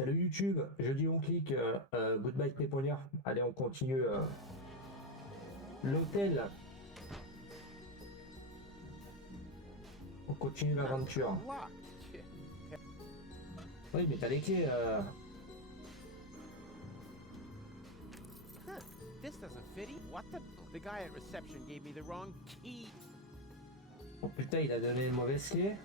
Salut YouTube, jeudi on clique, goodbye Péponia. Allez, on continue l'hôtel. On continue l'aventure. Locked. Oui, mais t'as les clés. Huh. This doesn't fit. What the? The guy at reception gave me the wrong key. Oh putain, il a donné une mauvaise clé.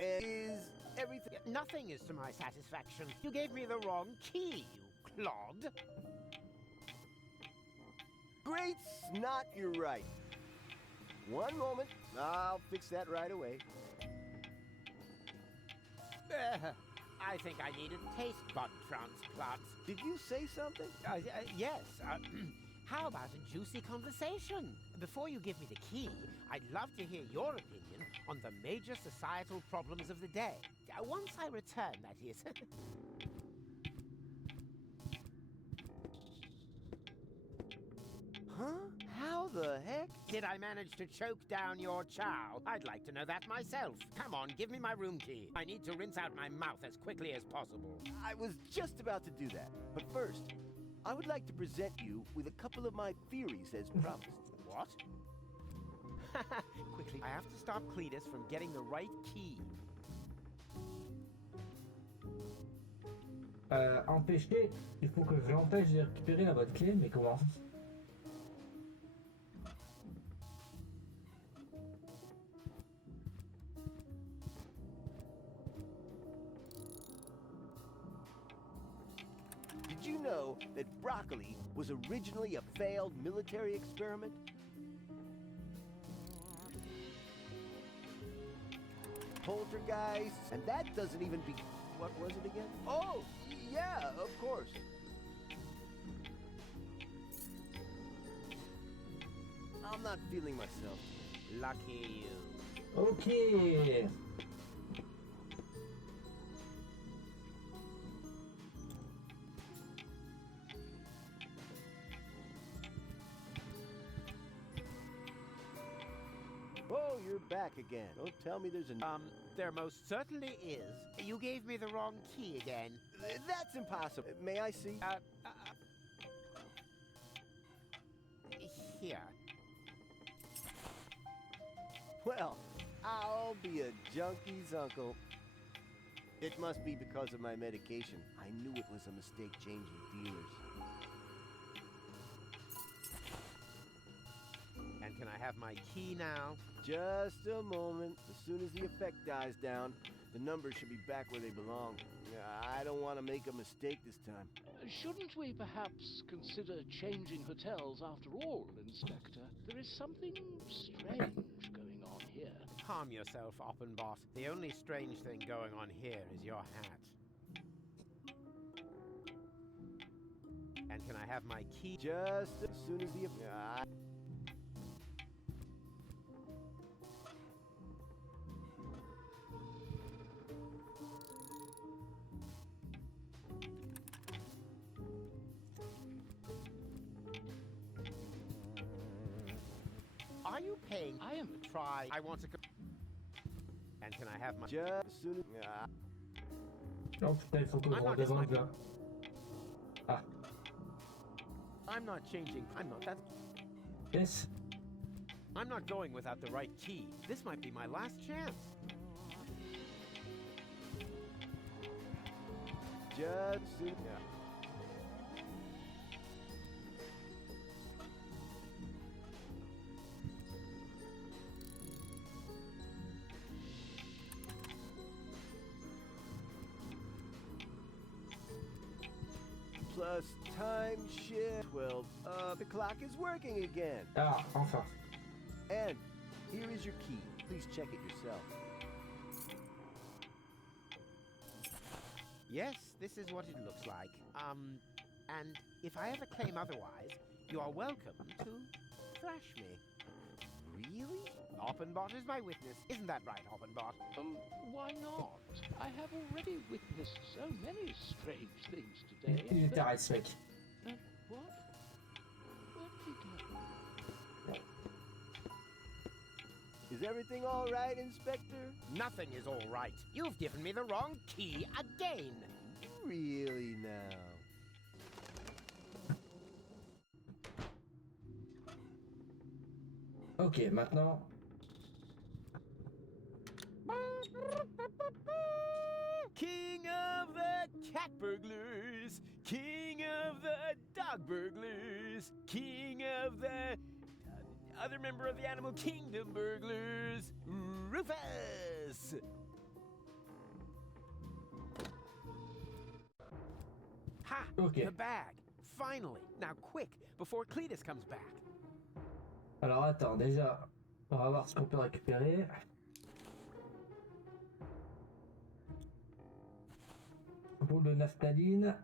Is everything? Nothing is to my satisfaction. You gave me the wrong key, you clod. Great snot, you're right. One moment, I'll fix that right away. I think I need a taste bud transplant. Did you say something? Yes. How about a juicy conversation? Before you give me the key, I'd love to hear your opinion on the major societal problems of the day. Once I return, that is. Huh? How the heck? Did I manage to choke down your chow? I'd like to know that myself. Come on, give me my room key. I need to rinse out my mouth as quickly as possible. I was just about to do that. But first, I would like to present you with a couple of my theories as promised. What? Quickly, I have to stop Cletus from getting the right key. Empêcher, il faut que je l'empêche de récupérer la bonne clé, mais comment? Did you know that broccoli was originally a failed military experiment? Poltergeists, and that doesn't even be... What was it again? Oh, yeah, of course. I'm not feeling myself. Lucky you. Ok. Oh, you're back again. Don't tell me there's a... There most certainly is. You gave me the wrong key again. That's impossible. May I see? Here. Well, I'll be a junkie's uncle. It must be because of my medication. I knew it was a mistake changing dealers. And can I have my key now? Just a moment. As soon as the effect dies down, the numbers should be back where they belong. I don't want to make a mistake this time. Shouldn't we perhaps consider changing hotels after all, Inspector? There is something strange going on here. Calm yourself, Oppenbot. The only strange thing going on here is your hat. And can I have my key? Just as soon as the... Are you paying? I am. Try. I want to go. And can I have my... Just as soon as... Oh putain, il faut que je redescende là. Ah, I'm not changing. I'm not. That's... yes. I'm not going without the right key. This might be my last chance. Just soon... Plus time shift. Well, the clock is working again. Ah, enfin. And here is your key. Please check it yourself. Yes, this is what it looks like. And if I ever claim otherwise, you are welcome to thrash me. Really? Oppenbot is my witness. Isn't that right, Oppenbot? Why not? I have already witnessed so many strange things today. Il était mec. What? Where did he go? Is everything all right, Inspector? Nothing is all right. You've given me the wrong key again. Really now? Ok, maintenant. King of the cat burglars, king of the dog burglars, king of the other member of the animal kingdom burglars, Rufus! Ha! Okay. The bag! Finally! Now quick, before Cletus comes back. Alors attends, déjà, on va voir ce qu'on peut récupérer. Boule de naphtaline.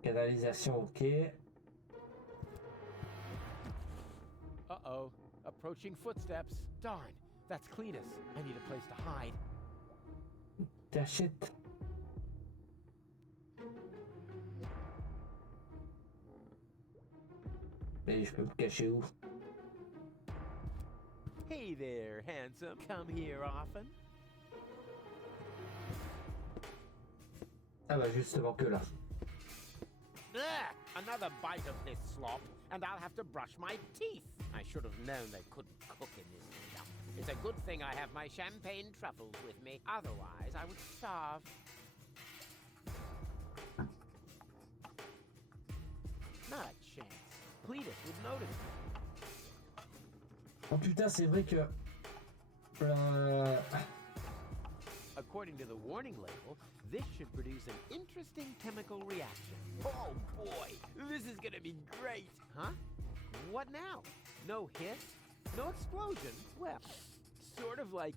Canalisation, ok. Uh-oh. Approaching footsteps. Darn, that's Cletus. I need a place to hide. T'achètes. Mais je peux me cacher où? Hey there, handsome. Come here often. Ah bah justement que là. Ugh, another bite of this slop, and I'll have to brush my teeth. I should have known they couldn't cook in this stuff. It's a good thing I have my champagne truffles with me. Otherwise, I would starve. Not a chance. Cletus would notice me. Oh putain, c'est vrai que... According to the warning label, this should produce an interesting chemical reaction. Oh boy, this is gonna be great! Huh? What now? No hiss? No explosion? Well, sort of like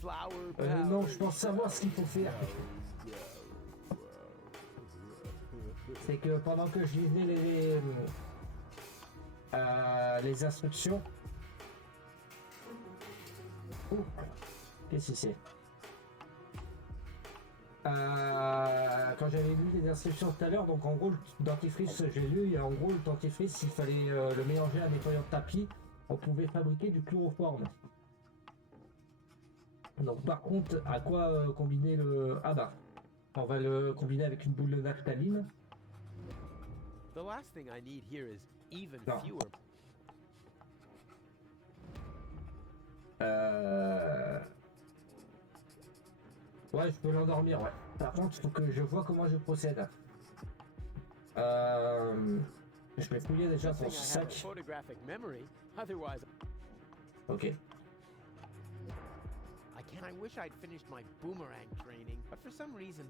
flower power. non, je pense savoir ce qu'il faut faire. C'est que pendant que je lisais les instructions... Oh, qu'est-ce que c'est? Quand j'avais lu les instructions tout à l'heure, donc en gros le dentifrice j'ai lu, et en gros le dentifrice s'il fallait le mélanger à un nettoyant de tapis, on pouvait fabriquer du chloroforme. Donc par contre, à quoi combiner le... Ah bah, on va le combiner avec une boule de naphtaline. The last thing I need here is even Non. fewer. Ouais, je peux l'endormir, ouais. Par contre, il faut que je vois comment je procède. Je vais fouiller déjà Good son thing I have a sac. photographic memory. Otherwise, Ok. I wish I'd finished my boomerang training, but for some reason,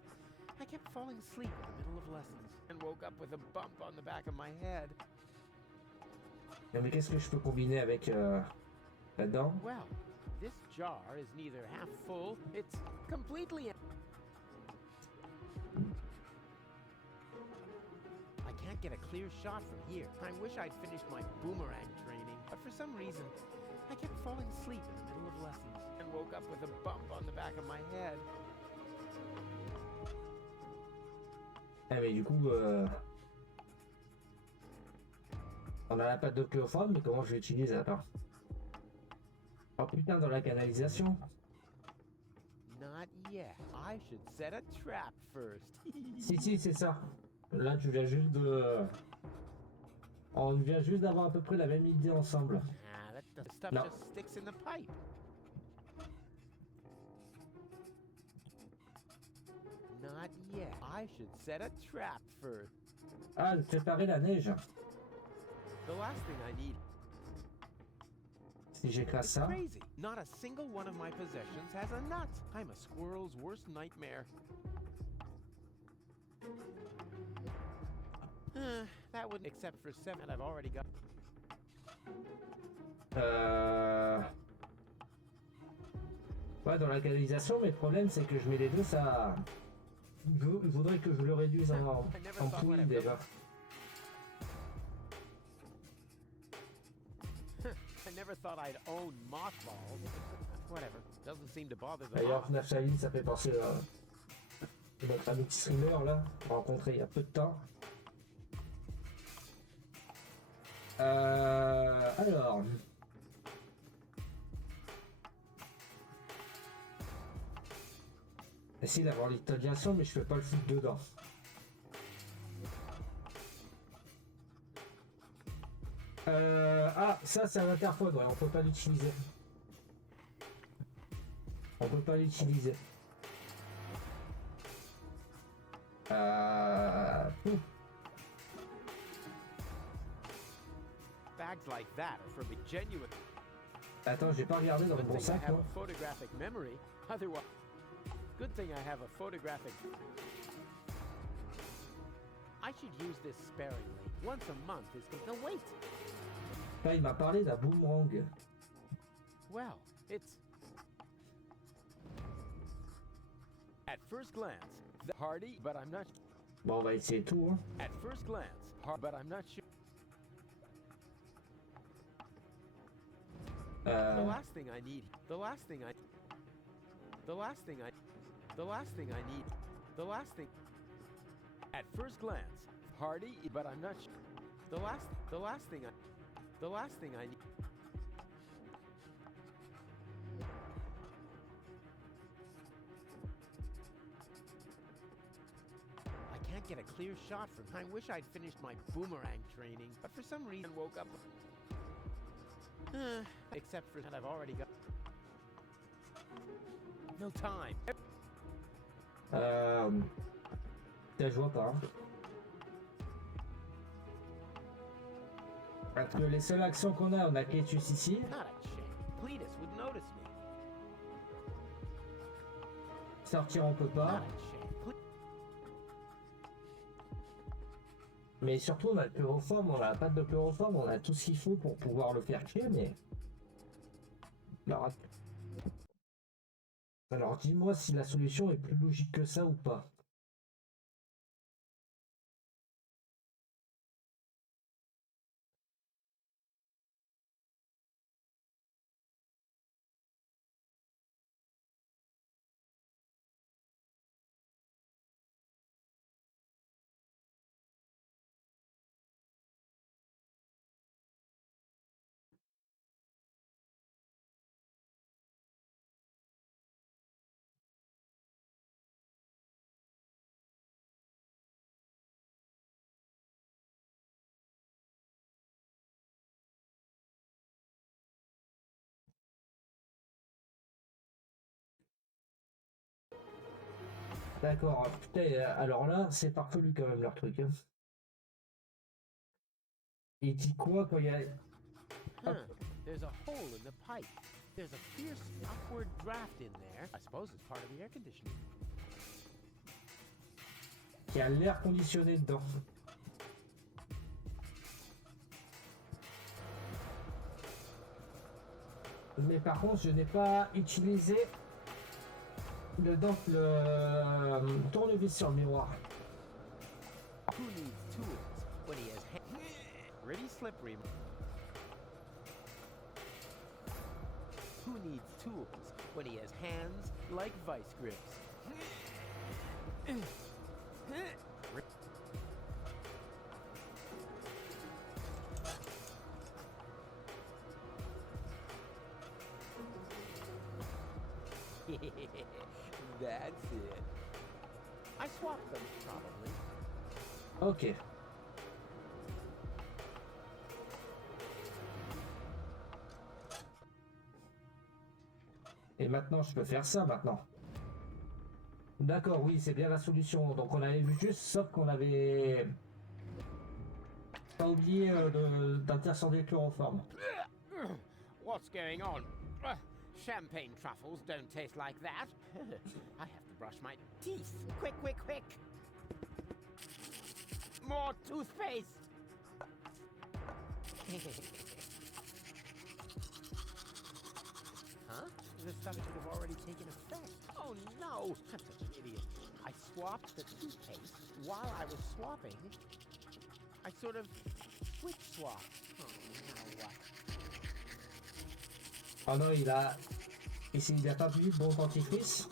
I kept falling asleep in the middle of lessons and woke up with a bump on the back of my head. Mais qu'est-ce que je peux combiner avec là-dedans? Well, this jar is neither half full, it's completely empty. I can't get a clear shot from here. I wish I'd finished my boomerang training, but for some reason, I kept falling asleep in the middle of lessons and woke up with a bump on the back of my head. Ah mais du coup, on a la pâte de chloroforme, mais comment je l'utilise à part? Oh putain, dans la canalisation. Not yet. I should set a trap first. Si, c'est ça. Là, tu viens juste de... On vient juste d'avoir à peu près la même idée ensemble. Ah, the stuff No. just sticks in the pipe. Not yet. I should set a trap first. Ah, préparer la neige. The last thing I need. Si j'écrase It's ça. crazy. Not a single one of my possessions has a nut. I'm a squirrel's worst nightmare. That wouldn't, except for 7 I've already got. Ouais, dans la canalisation, mais le problème c'est que je mets les deux, ça... Il faudrait que je le réduise en pouille déjà. I never thought I'd own mothballs. Whatever. Doesn't seem to bother the D'ailleurs, moth. Naftali, ça fait penser à notre ami streamer là, rencontré il y a peu de temps. Alors, Essayer d'avoir l'italien, mais je fais pas le foot dedans. Ah, ça c'est un interphone, ouais, on peut pas l'utiliser. On peut pas l'utiliser. Ouh. Bags like that are from a genuine. Attends, j'ai pas regardé dans le Good bon thing I sac, have moi. a photographic memory. Otherwise, good thing I have a photographic. I should use this sparingly. Once a month is no wait. Là, il m'a parlé d'un boomerang. Well, it's at first glance hardy, but I'm not. Bon, on va essayer tout, hein. At first glance, but I'm not sure. The last thing I need. The last thing I. The last thing I. The last thing I need. The last thing. At first glance, hardy, but I'm not sure. The last thing I. The last thing I need. I can't get a clear shot from. I wish I'd finished my boomerang training, but for some reason woke up. Except for that I've already got no time. Je vois pas. Hein. Parce que les seules actions qu'on a, on a Ketus ici. Not a chance. Cletus would notice me. Sortir, on peut Not pas. a chance. Mais surtout, on a le pyroforme, on a la patte de pyroforme, on a tout ce qu'il faut pour pouvoir le faire chier, mais. Alors dis-moi si la solution est plus logique que ça ou pas. D'accord, putain, alors là, c'est farfelu quand même leur truc. Hein. Il dit quoi quand il y a. Huh. There's a hole in the pipe. There's a fierce upward draft in there. I suppose it's part of the air conditioning. Qui a l'air conditionné dedans. Mais par contre, je n'ai pas utilisé le tournevis sur le miroir. Who needs tools when he has pretty slippery? Who needs tools when he has hands like vice grips? That's it. I swapped them, probably. Ok. Et maintenant, je peux faire ça maintenant. D'accord, oui, c'est bien la solution. Donc on avait vu juste, sauf qu'on avait pas oublié d'intercender le chloroforme. What's going on? Champagne truffles don't taste like that. I have to brush my teeth. Quick, quick, quick. More toothpaste. Huh? The stuff should have already taken effect. Oh no! I'm such an idiot. I swapped the toothpaste while I was swapping. I sort of switch swapped. Oh, now what? Ah non, il a... Et s'il n'a pas vu bon dentifrice.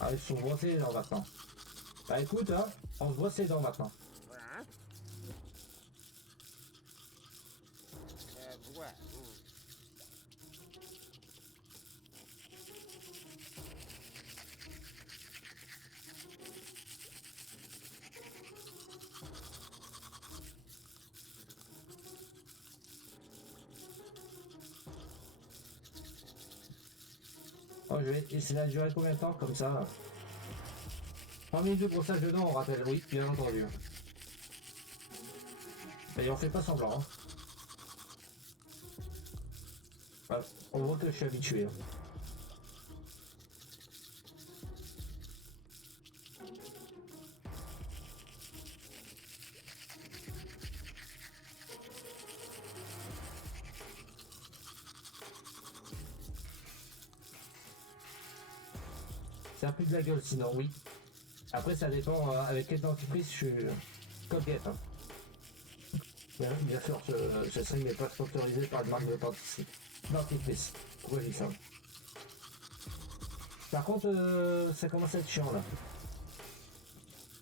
Ah, ils se sont brossés les dents maintenant. Bah écoute, hein, on se brosse les dents maintenant. Huh? Well. Oh, je vais essayer de durer combien de temps comme ça 3 minutes de brossage de dents, on rappelle, oui, bien entendu. Et on fait pas semblant. Hein. Voilà, on voit que je suis habitué. Hein. Ça a plus de la gueule sinon, oui. Après, ça dépend avec quel dentifrice je suis. Colgate. Hein. Bien sûr, ce stream n'est pas sponsorisé par le marque de dentifrice. Pourquoi je dis ça? Par contre, ça commence à être chiant là.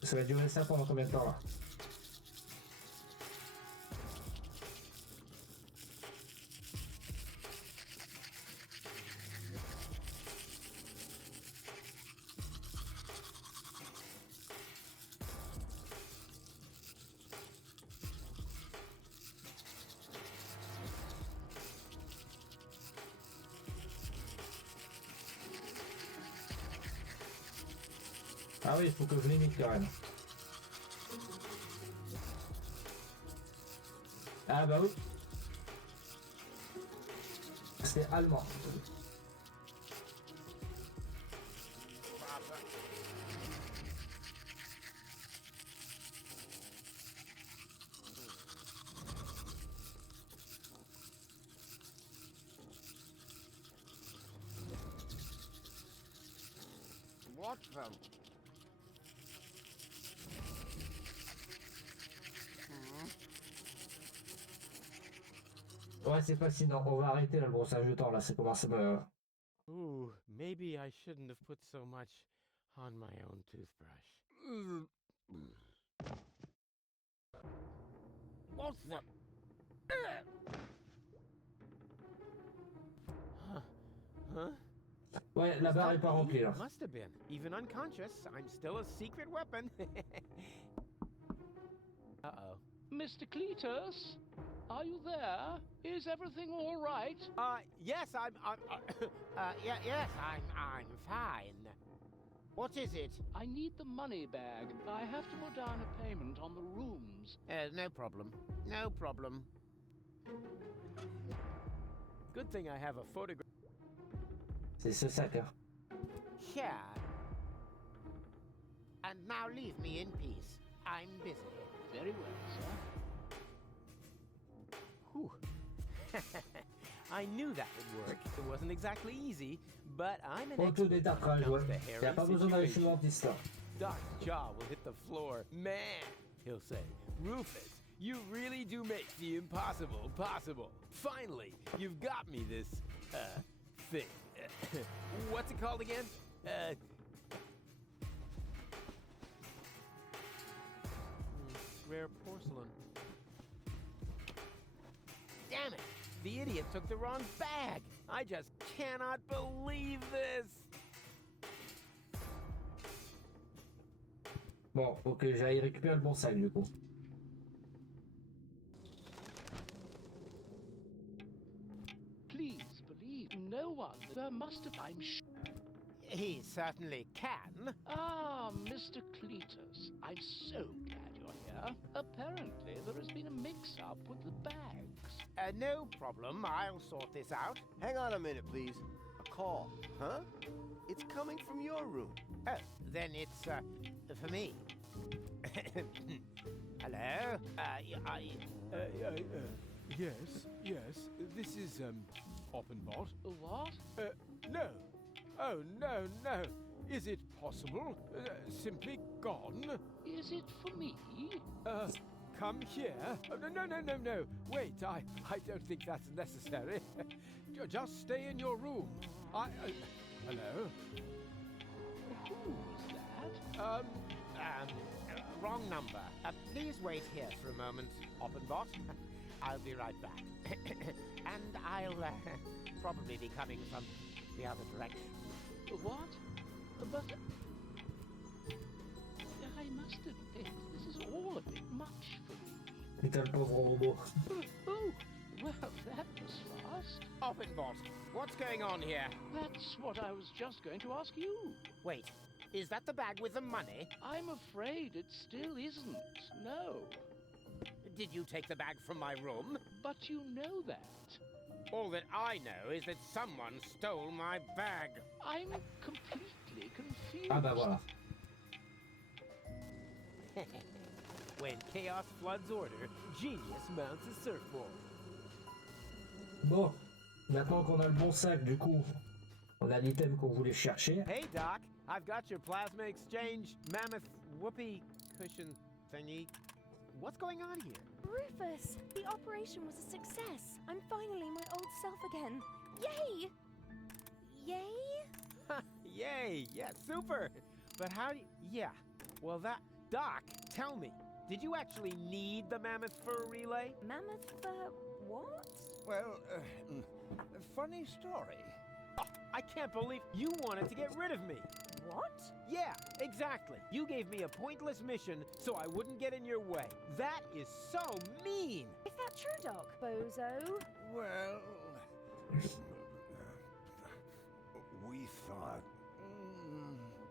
Ça va durer ça pendant combien de temps là? Ah oui, il faut que je limite quand même. Ah bah oui. C'est allemand. What them? Ouais, c'est fascinant. On va arrêter là, le brossage de temps là. Ça commence à me. Ooh, maybe I shouldn't have put so much on my own toothbrush. What's the? Huh? Ouais, la barre est pas remplie là. Must have been. Even unconscious, I'm still a secret weapon. Uh-oh. Mr. Cletus, are you there? Is everything all right? Yes, yes, I'm fine. What is it? I need the money bag. I have to put down a payment on the rooms. No problem. No problem. Good thing I have a photograph. C'est ce sac. Hein. Here. And now leave me in peace. I'm busy. Very well, sir. Whew. I knew that would work. It wasn't exactly easy, but I'm an Auto expert when it détartrage, comes ouais. to Y a hairy pas besoin d'aller chez le situations. dentiste là. Dr. Jaw will hit the floor. Man, he'll say, Rufus, you really do make the impossible possible. Finally, you've got me this, thing. What's it called again? Rare porcelain. Damn it! The idiot took the wrong bag! I just cannot believe this! Bon, faut que j'aille récupérer le bon sac du coup. Please believe no one. There must have. I'm sure. He certainly can. Ah, Mr. Cletus, I'm so glad you're here. Apparently, there has been a mix-up with the bags. No problem. I'll sort this out. Hang on a minute, please. A call, huh? It's coming from your room. Oh, then it's for me. Hello. Yes. This is, Oppenbot. What? No. Oh, no. Is it possible? Simply gone? Is it for me? Come here. Oh, no. Wait, I don't think that's necessary. Just stay in your room. Hello? Who was that? Wrong number. Please wait here for a moment, Oppenbot. I'll be right back. And I'll probably be coming from the other direction. What? But I must admit, this is all a bit much for me. Putain, le pauvre robot. Oh, well, that was fast. Oppenbot, what's going on here? That's what I was just going to ask you. Wait, is that the bag with the money? I'm afraid it still isn't. No. Did you take the bag from my room? But you know that. All that I know is that someone stole my bag. I'm completely confused. Ah bah voilà. When chaos floods order, genius mounts a surfboard. Bon, maintenant qu'on a le bon sac, du coup, on a l'item qu'on voulait chercher. Hey, Doc, I've got your plasma exchange mammoth whoopee cushion thingy. What's going on here? Rufus, the operation was a success. I'm finally my old self again. Yay! Yay? Yay! Yeah, super! But how do you... Yeah. Well, Doc, tell me, did you actually need the mammoth fur relay? Mammoth what? Well, funny story. Oh, I can't believe you wanted to get rid of me. What? Yeah, exactly. You gave me a pointless mission so I wouldn't get in your way. That is so mean. Is that true, Doc, Bozo? Well, we thought.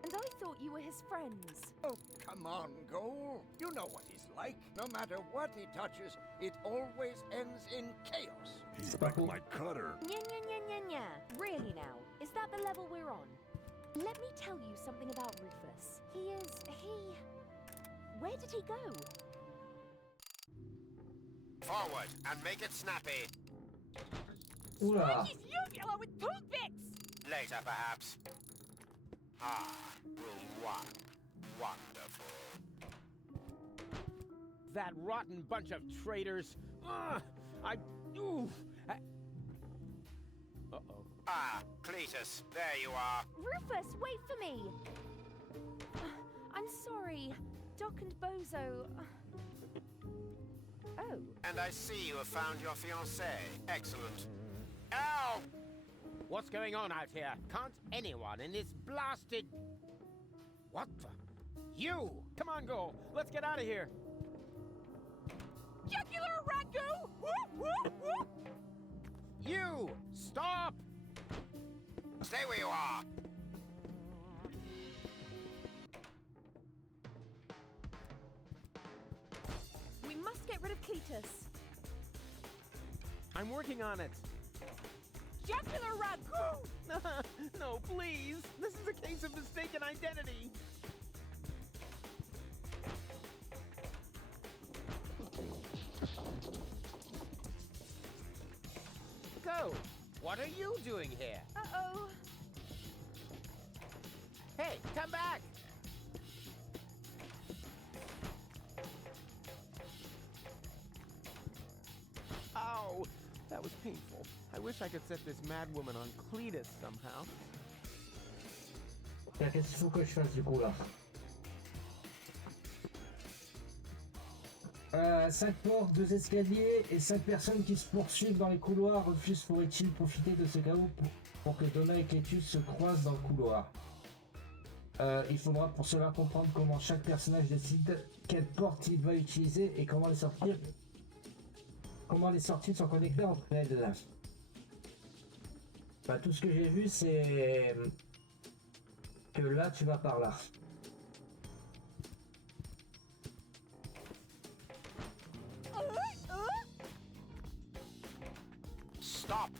And I thought you were his friends. Oh, come on, Goal. You know what he's like. No matter what he touches, it always ends in chaos. He's like my cutter. Nya. Really now, is that the level we're on? Let me tell you something about Rufus. Where did he go? Forward, and make it snappy. Oula. uvula with toothpicks! Later, perhaps. Ah, room 1. Wonderful. That rotten bunch of traitors. Uh-oh. Ah, Cletus, there you are. Rufus, wait for me! I'm sorry. Doc and Bozo... Oh. And I see you have found your fiancée. Excellent. Ow! What's going on out here? Can't anyone in this blasted... What the... You! Come on, Go! Let's get out of here! Jugular ragu! Whoop, whoop, whoop! You! Stop! Stay where you are. We must get rid of Cletus. I'm working on it. Jugular ragu! No, please! This is a case of mistaken identity! Go! What are you doing here? Uh-oh. Hey, come back! Ow! That was painful. I wish I could set this madwoman on Cletus somehow. Tiens, qu'est-ce qu'il faut que je fasse du coup là? 5 portes, 2 escaliers et 5 personnes qui se poursuivent dans les couloirs. Rufus pourrait-il profiter de ce chaos pour que Donna et Cletus se croisent dans le couloir? Il faudra pour cela comprendre comment chaque personnage décide quelle porte il va utiliser et comment les sorties sont connectées entre elles. Bah, tout ce que j'ai vu c'est que là tu vas par là. Stop.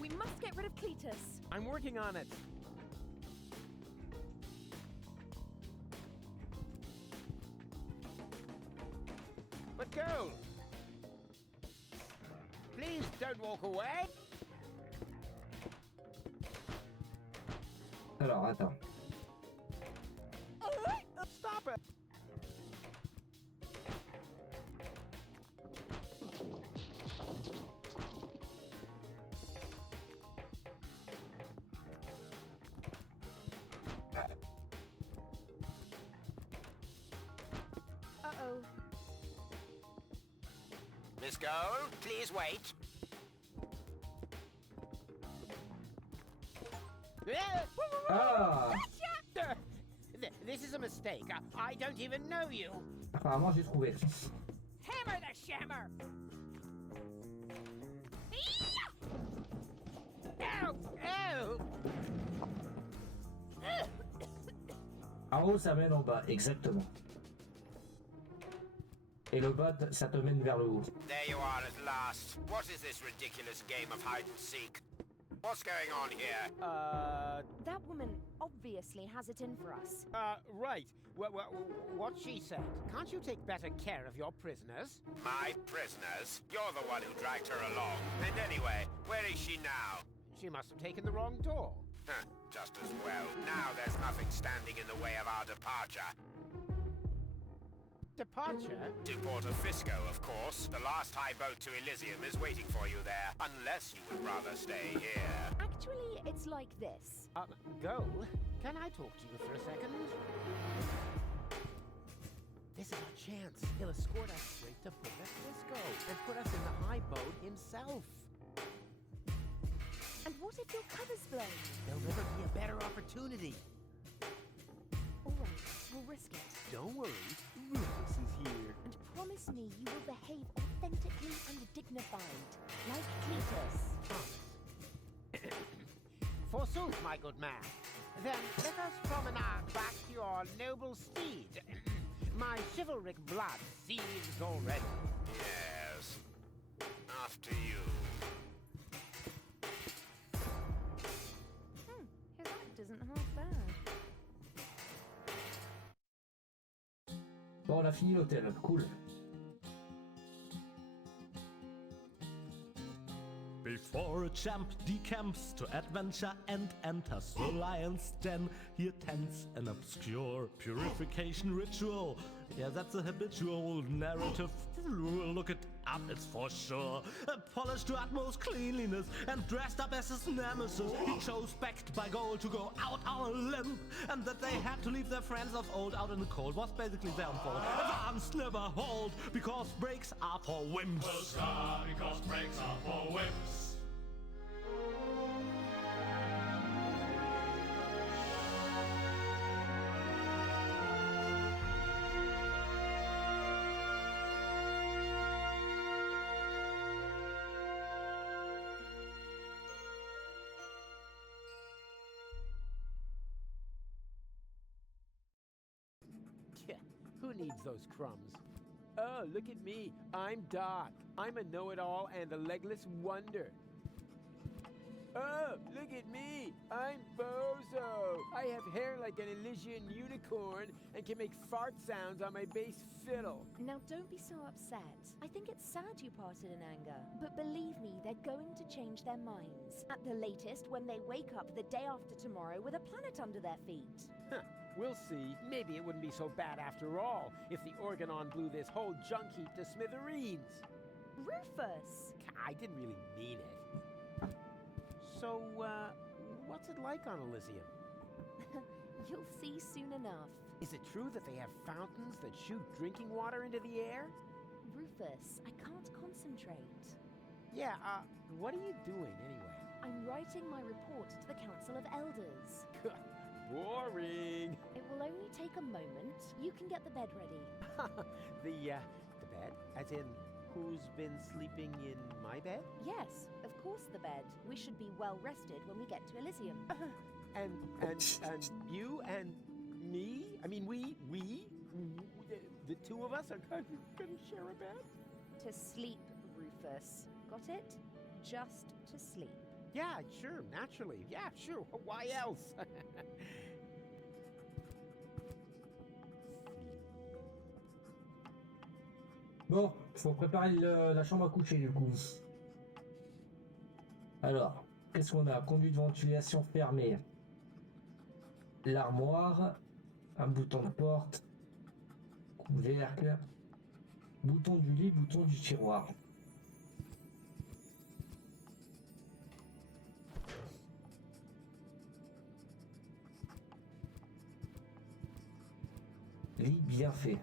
We must get rid of Cletus. I'm working on it. But go! Please don't walk away! Alors attends. Stop it! Miss Gold, please wait. Ah! This is a mistake. I don't even know you. Apparemment, j'ai trouvé. Hammer the shammer! Ow! Ow! En haut, ça mène en bas, exactement. Et le bas, ça te mène vers le haut. There you are at last. What is this ridiculous game of hide and seek? What's going on here? That woman obviously has it in for us. Right. What she said. Can't you take better care of your prisoners? My prisoners? You're the one who dragged her along. And anyway, where is she now? She must have taken the wrong door. Just as well. Now there's nothing standing in the way of our departure. Departure? To Porto Fisco, of course. The last high boat to Elysium is waiting for you there. Unless you would rather stay here. Actually, it's like this. Go? Can I talk to you for a second? This is our chance. He'll escort us straight to Porto Fisco and put us in the high boat himself. And what if your cover's blown? There'll never be a better opportunity. All right, we'll risk it. Don't worry, Rufus is here. And promise me you will behave authentically and dignified, like Cletus. Forsooth, my good man. Then let us promenade back to your noble steed. My chivalric blood seethes already. Yes. After you. His act isn't half bad. Bon, on a fini l'hôtel, cool. Before a champ decamps to adventure and enters the lion's den, he attends an obscure purification ritual. Yeah, that's a habitual narrative. Look it up, it's for sure. Polished to utmost cleanliness and dressed up as his nemesis, he chose, backed by gold, to go out on a limb. And that they had to leave their friends of old out in the cold was basically their own fault. Advance never hold, because breaks are for wimps. Because breaks are for wimps. Who needs those crumbs? Oh, look at me. I'm Doc. I'm a know-it-all and a legless wonder. Oh, look at me. I'm Bozo. I have hair like an Elysian unicorn and can make fart sounds on my bass fiddle. Now don't be so upset. I think it's sad you parted in anger. But believe me, they're going to change their minds. At the latest, when they wake up the day after tomorrow with a planet under their feet. Huh. We'll see. Maybe it wouldn't be so bad after all if the Organon blew this whole junk heap to smithereens. Rufus! I didn't really mean it. So, what's it like on Elysium? You'll see soon enough. Is it true that they have fountains that shoot drinking water into the air? Rufus, I can't concentrate. Yeah, what are you doing anyway? I'm writing my report to the Council of Elders. Boring. It will only take a moment. You can get the bed ready. The bed? As in, who's been sleeping in my bed? Yes, of course the bed. We should be well rested when we get to Elysium. And you and me? I mean, we, the two of us are gonna share a bed? To sleep, Rufus. Got it? Just to sleep. Yeah, sure, naturally. Yeah, sure. Why else? Bon, faut préparer la chambre à coucher du coup. Alors, qu'est-ce qu'on a? Conduit de ventilation fermée. L'armoire. Un bouton de porte. Couvercle. Bouton du lit, bouton du tiroir. Lit bien fait.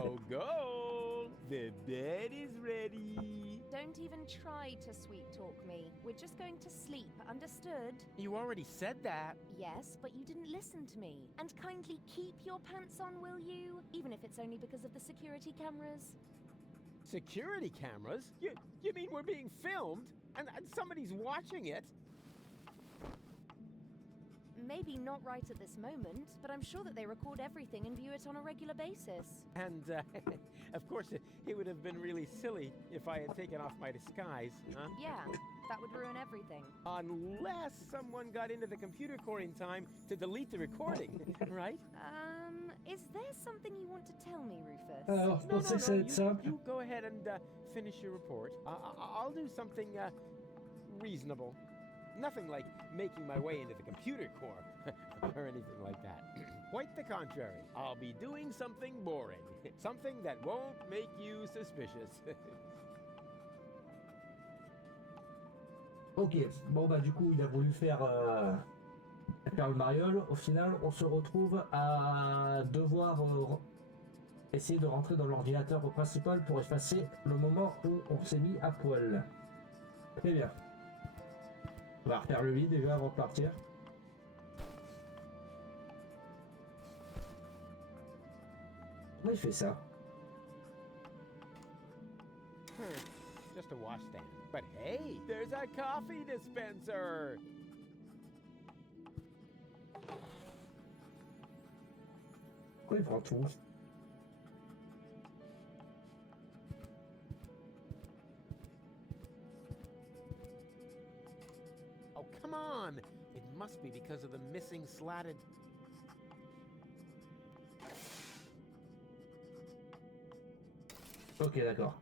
Oh, go! The bed is ready. Don't even try to sweet talk me. We're just going to sleep, understood? You already said that. Yes, but you didn't listen to me. And kindly keep your pants on, will you? Even if it's only because of the security cameras. Security cameras? You mean we're being filmed? And somebody's watching it? Maybe not right at this moment, but I'm sure that they record everything and view it on a regular basis. And, of course, it would have been really silly if I had taken off my disguise, huh? Yeah, that would ruin everything. Unless someone got into the computer core in time to delete the recording, right? Is there something you want to tell me, Rufus? Alors, je pensais que ça allait être simple. You go ahead and finish your report. I'll do something reasonable. Nothing like making my way into the computer core or anything like that. Quite the contrary. I'll be doing something boring. Something that won't make you suspicious. Ok, bon bah du coup il a voulu faire le mariole. Au final on se retrouve à devoir essayer de rentrer dans l'ordinateur principal pour effacer le moment où on s'est mis à poil. Très bien. On va refaire le lit déjà avant de partir. Comment il fait ça? Just a washstand. But hey, there's a coffee dispenser! Pourquoi il prend tout? Oh, come on! It must be because of the missing slatted... Ok, d'accord.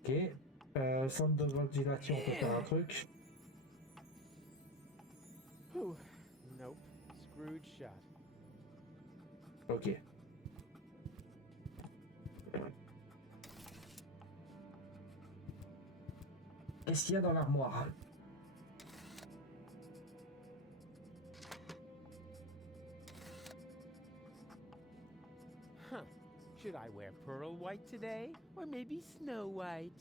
Ok. Centre de ventilation, on peut faire un truc. Whew. Nope. Screwed shut. Ok. Qu'est-ce qu'il y a dans l'armoire? Huh. Should I wear pearl white today? Or maybe snow white?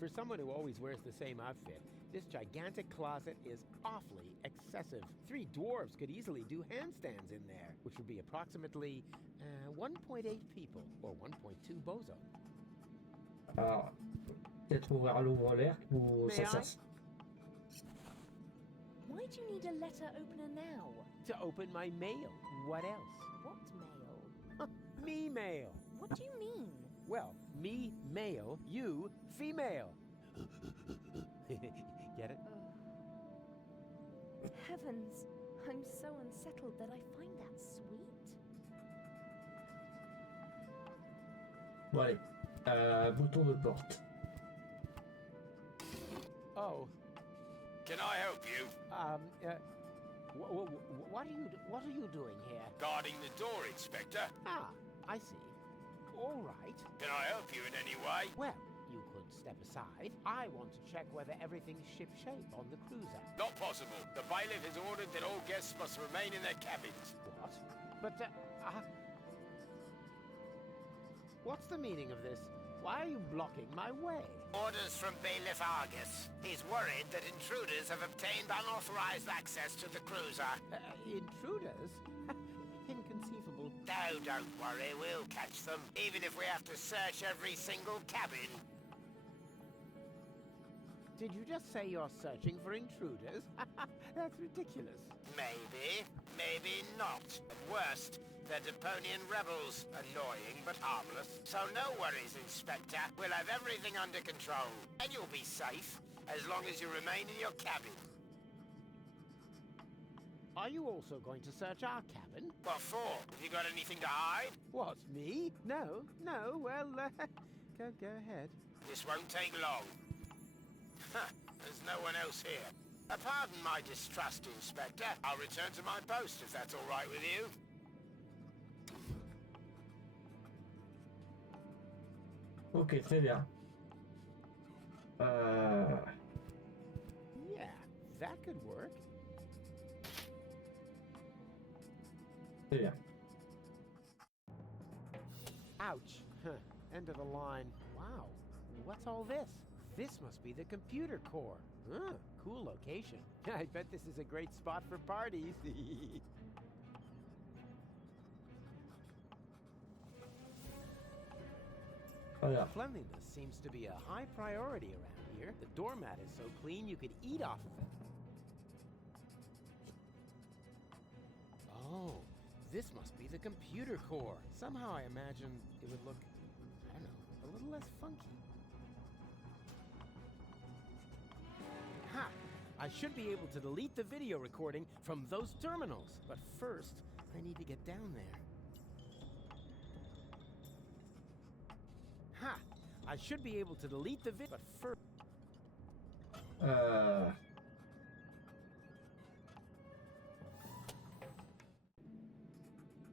For someone who always wears the same outfit, this gigantic closet is awfully excessive. 3 dwarves could easily do handstands in there, which would be approximately 1.8 people, or 1.2 bozo. Alors, peut-être ouvrir l'ouvre-l'air ou ça May I? sert. Why do you need a letter opener now? To open my mail. What else? What mail? Me mail. What do you mean? Well, me male, you female. Get it? Heavens, I'm so unsettled that I find that sweet. Bon allez, bouton de porte. Oh. Can I help you? What are you doing here? Guarding the door, Inspector. Ah, I see. All right. Can I help you in any way? Well, you could step aside. I want to check whether everything's shipshape on the cruiser. Not possible. The bailiff has ordered that all guests must remain in their cabins. What? But, what's the meaning of this? Why are you blocking my way? Orders from Bailiff Argus. He's worried that intruders have obtained unauthorized access to the cruiser. Intruders? Inconceivable. No, don't worry, we'll catch them, even if we have to search every single cabin. Did you just say you're searching for intruders? That's ridiculous. Maybe, maybe not. At worst, they're Deponian rebels. Annoying, but harmless. So no worries, Inspector. We'll have everything under control. And you'll be safe, as long as you remain in your cabin. Are you also going to search our cabin? What for? Have you got anything to hide? What, me? No, well, go ahead. This won't take long. Huh, there's no one else here. Pardon my distrust, Inspector. I'll return to my post if that's all right with you. Ok, très bien. Yeah, that could work. C'est bien. Ouch. Huh. End of the line. Wow. What's all this? This must be the computer core. Cool location. I bet this is a great spot for parties. Regarde. Cleanliness seems to be a high priority around here. The doormat is so clean you could eat off of it. Oh, this must be the computer core. Somehow I imagined it would look, I don't know, a little less funky. Ha! I should be able to delete the video recording from those terminals. But first, I need to get down there. Ha! I should be able to delete the video, but first...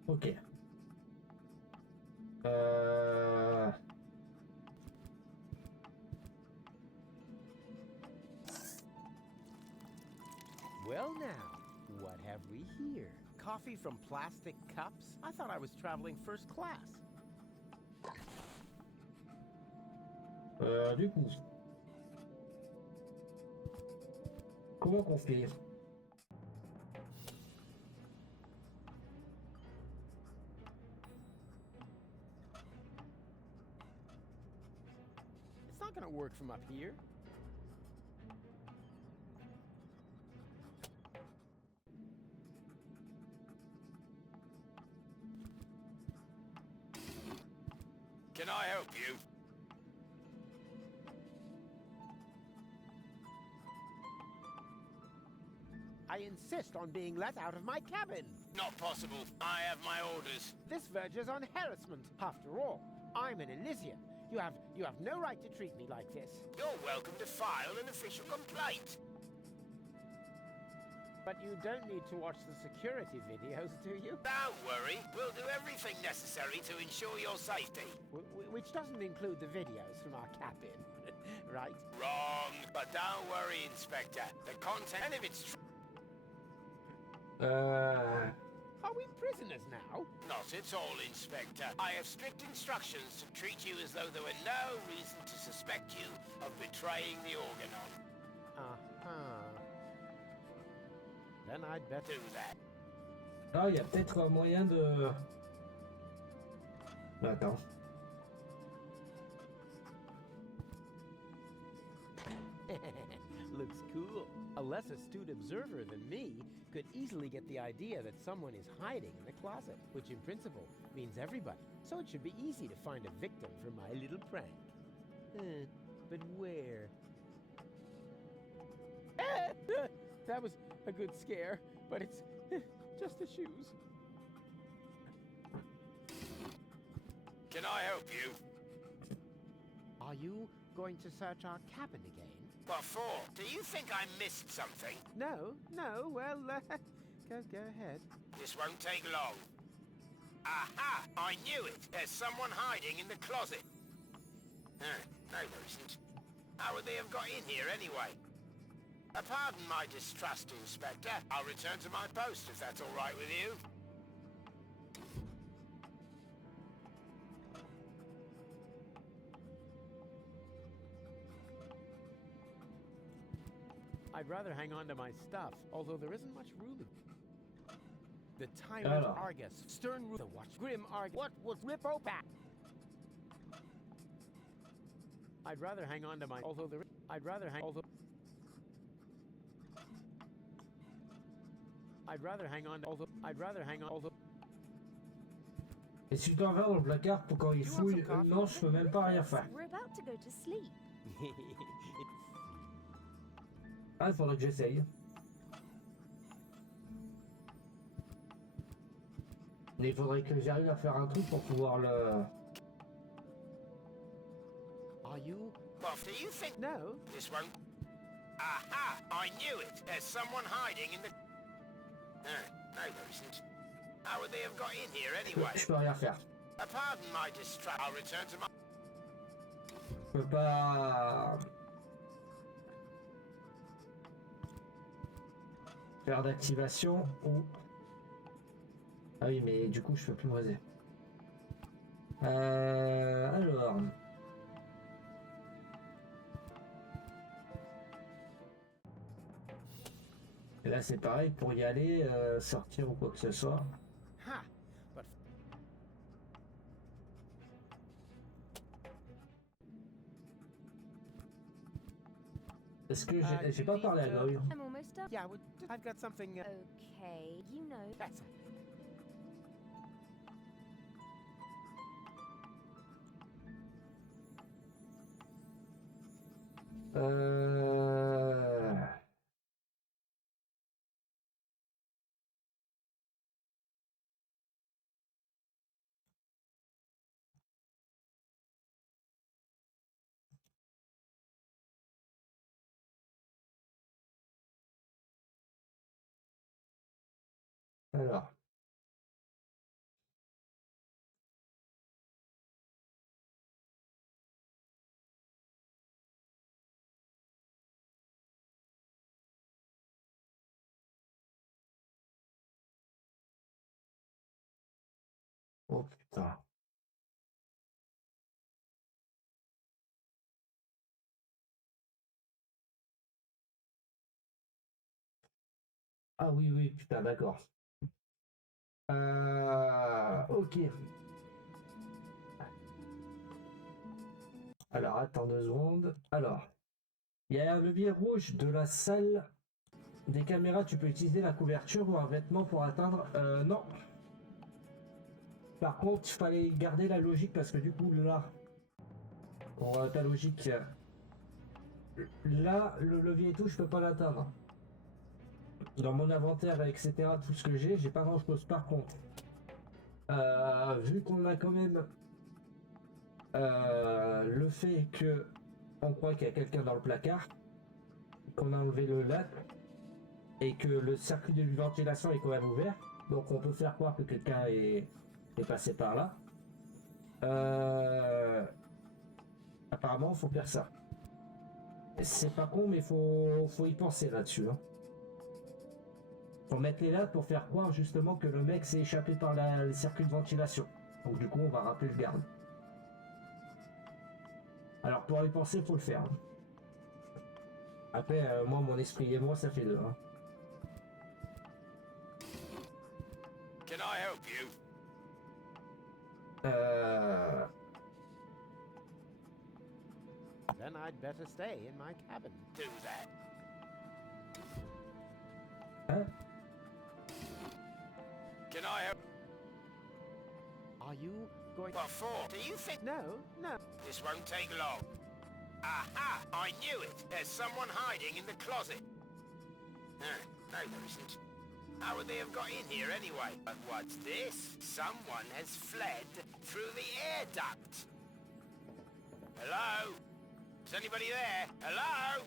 Ok. Well now, what have we here? Coffee from plastic cups? I thought I was traveling first class. Du coup, comment qu'on fait? It's not gonna work from up here. Can I help you? I insist on being let out of my cabin. Not possible. I have my orders. This verges on harassment. After all, I'm an Elysian. You have no right to treat me like this. You're welcome to file an official complaint. But you don't need to watch the security videos, do you? Don't worry. We'll do everything necessary to ensure your safety. Which doesn't include the videos from our cabin, right? Wrong. But don't worry, Inspector. The content, and if it's true... Are we prisoners now? Not at all, Inspector. I have strict instructions to treat you as though there were no reason to suspect you of betraying the Organon. Then I'd better Do that. Ah, il y a peut-être moyen de... Attends. Looks cool. A less astute observer than me could easily get the idea that someone is hiding in the closet, which in principle means everybody. So it should be easy to find a victim for my little prank. But where? That was a good scare, but it's just the shoes. Can I help you? Are you going to search our cabin again? What for? Do you think I missed something? No, well, go ahead. This won't take long. Aha! I knew it! There's someone hiding in the closet. No, there isn't. How would they have got in here anyway? Pardon my distrust, Inspector. I'll return to my post if that's all right with you. I'd rather hang on to my stuff, although there isn't much room. The tyrant Argus, stern the watch, grim Argus. What was Rippo back? I'd rather hang on to my. Although there, I'd rather hang. Although. I'd rather hang on. Although. I'd rather hang on. Although. Et si je dois avoir le placard pour quand il fouille, non, je peux même pas rien faire. We're about to go to sleep. Ah, il faudrait que j'essaye. Mais il faudrait que j'arrive à faire un truc pour pouvoir le... Are you? What do you think? No. This won't... Aha! I knew it! There's someone hiding in the... No, there isn't. How would they have got in here anyway? Je peux rien faire. Pardon my distrust. I'll return to my... Je peux pas... faire d'activation ou... Ah oui, mais du coup, je peux plus me raser. Alors. Et là, c'est pareil, pour y aller, sortir ou quoi que ce soit. Ha! But Est-ce que j'ai pas parlé à Goy? I'm almost done. yeah, I've got something. Okay, you know. That's it. Euh... Alors. Oh putain. Ah oui, oui, putain, d'accord. Ok. Alors, attends 2 secondes. Alors, il y a un levier rouge de la salle des caméras. Tu peux utiliser la couverture ou un vêtement pour atteindre. Non. Par contre, il fallait garder la logique parce que du coup, là, pour ta logique, là, le levier et tout, je peux pas l'atteindre. Dans mon inventaire, etc., tout ce que j'ai pas grand chose. Par contre, vu qu'on a quand même le fait que on croit qu'il y a quelqu'un dans le placard, qu'on a enlevé le lac et que le circuit de ventilation est quand même ouvert, donc on peut faire croire que quelqu'un est passé par là. Apparemment, faut faire ça. C'est pas con, mais faut y penser là-dessus. Hein. Faut mettre les lattes pour faire croire justement que le mec s'est échappé par le circuit de ventilation. Donc du coup, on va rappeler le garde. Alors pour y penser, faut le faire. Hein. Après, moi, mon esprit et moi, ça fait 2. Hein. Can I help you? Then I'd better stay in my cabin. Do that. Hein? Can I help? Are you going? What for? Do you think No, no. this won't take long? Aha! I knew it! There's someone hiding in the closet. No, there isn't. How would they have got in here anyway? But what's this? Someone has fled through the air duct. Hello? Is anybody there? Hello?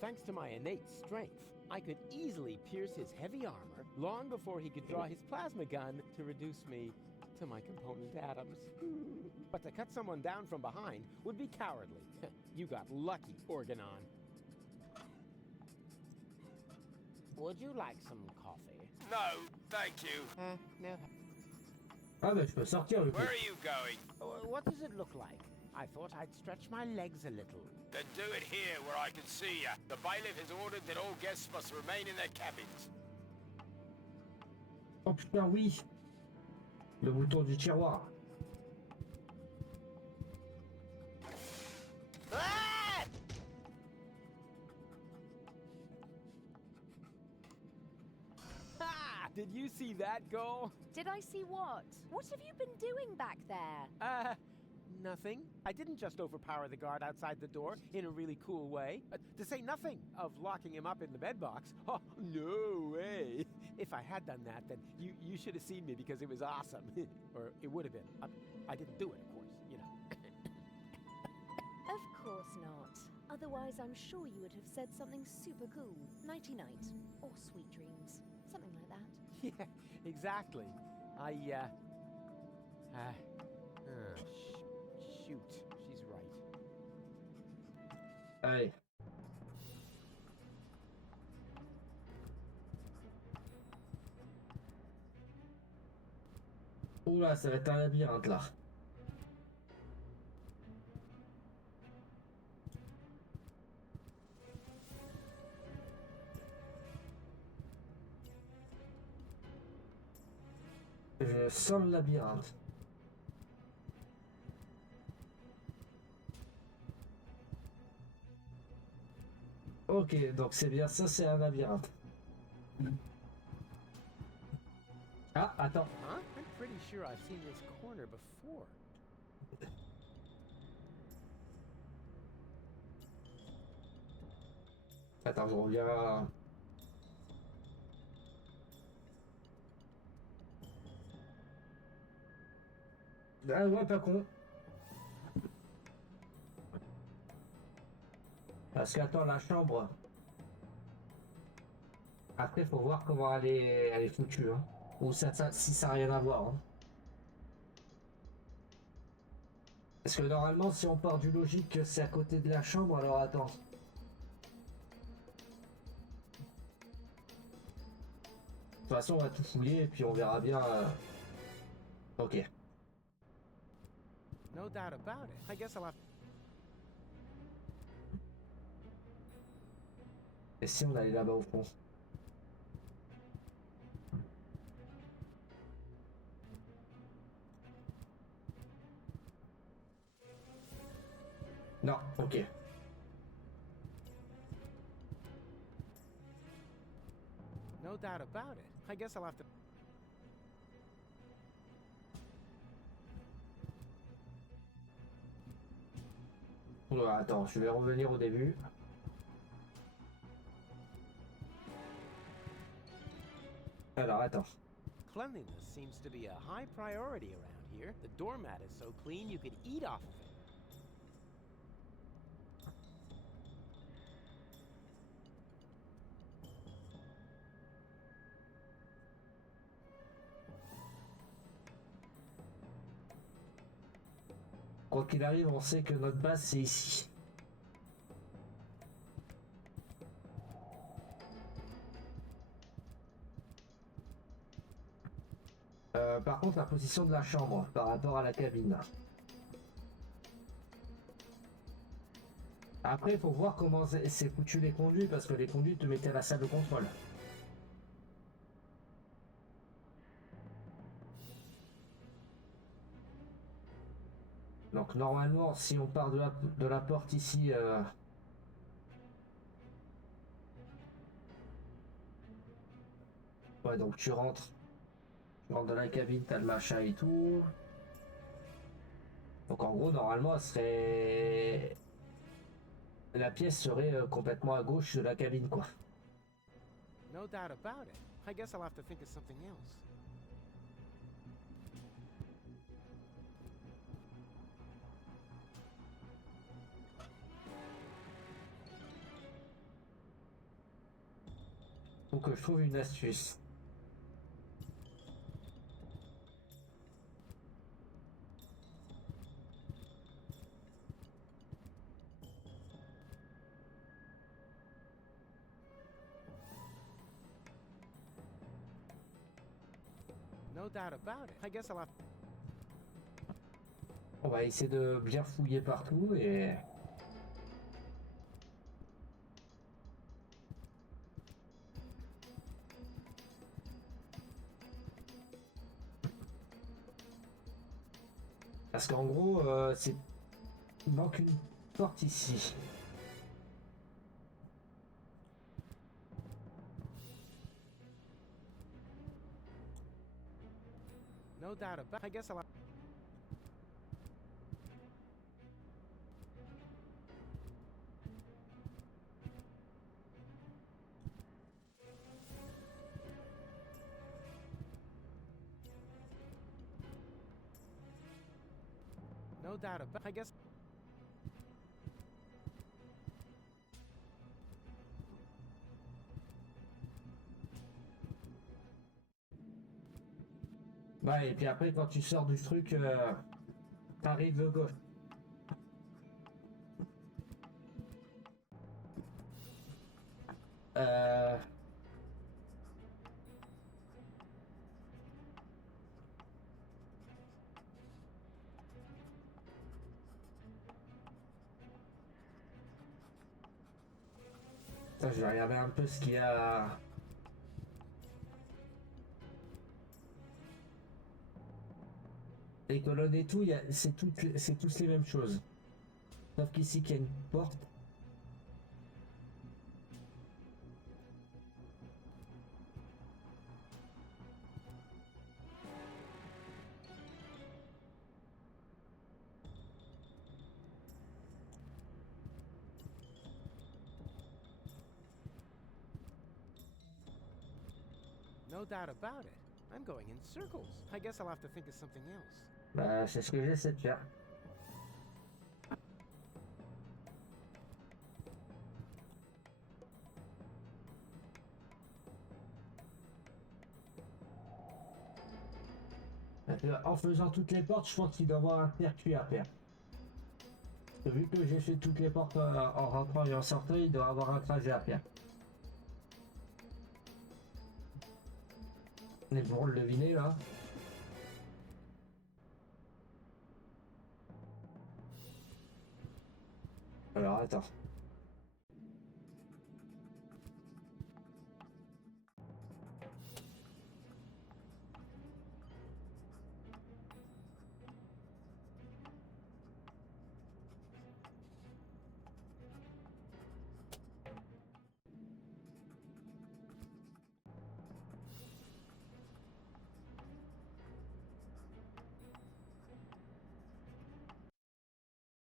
Thanks to my innate strength, I could easily pierce his heavy armor long before he could draw his plasma gun to reduce me to my component atoms. But to cut someone down from behind would be cowardly. You got lucky, Organon. Would you like some coffee? No, thank you. No. Ah mais je peux sortir le coup. Where are you going? What does it look like? I thought I'd stretch my legs a little. Then do it here where I can see you. The bailiff has ordered that all guests must remain in their cabins. Oh putain oui. Le bouton du tiroir. Ah! Ha! Did you see that goal? Did I see what? What have you been doing back there? Nothing. I didn't just overpower the guard outside the door in a really cool way. To say nothing of locking him up in the bedbox. Oh, no way. If I had done that, then you should have seen me because it was awesome. Or it would have been. I didn't do it, of course, you know. Of course not. Otherwise, I'm sure you would have said something super cool. Nighty-night. Or sweet dreams. Something like that. Yeah, exactly. Shoot, she's right. Allez. Oula, ça va être un labyrinthe là. Je sens le labyrinthe. Ok, donc c'est bien ça, c'est un labyrinthe. Ah, attends. Huh? I'm pretty sure I've seen this corner before. Attends, je reviens. Ah ouais, pas con. Parce qu'attends, la chambre. Après, faut voir comment elle est foutue. Hein. Ou si ça n'a rien à voir. Hein. Parce que normalement, si on part du logique que c'est à côté de la chambre, alors attends. De toute façon, on va tout fouiller et puis on verra bien. Ok. No doubt about it. I guess I'll have. Et si on allait là-bas au fond? Non, ok. No doubt about it. I guess I'll have to. Oula, attends, je vais revenir au début. Alors, attends. Cleanliness seems to be a high priority around here. The doormat is so clean you could eat off of it. Quoi qu'il arrive, on sait que notre base, c'est ici. Par contre, la position de la chambre par rapport à la cabine. Après, il faut voir comment c'est foutu les conduits, parce que les conduits te mettaient à la salle de contrôle. Donc normalement, si on part de la porte ici... Ouais, donc tu rentres dans la cabine, t'as le machin et tout. Donc en gros, normalement, la pièce serait complètement à gauche de la cabine, quoi. No doubt about it. I guess I'll have to think of something else. Faut que je trouve une astuce. No doubt about it. I guess I'll have. On va essayer de bien fouiller partout et... Parce qu'en gros, il manque une porte ici. No doubt about it. I guess I'll have. No doubt about it. I guess. Ouais, et puis après, quand tu sors du truc, t'arrives de gauche. Ça, je vais regarder un peu ce qu'il y a. Les colonnes et tout, c'est tous les mêmes choses. Sauf qu'ici, qu'il y a une porte. No doubt about it. I'm going in circles. I guess I'll have to think of something else. Bah, c'est ce que j'essaie de faire. En faisant toutes les portes, je pense qu'il doit y avoir un circuit à faire. Vu que j'ai fait toutes les portes en rentrant et en sortant, il doit y avoir un trajet à faire. Et pour le deviner là. Alors attends.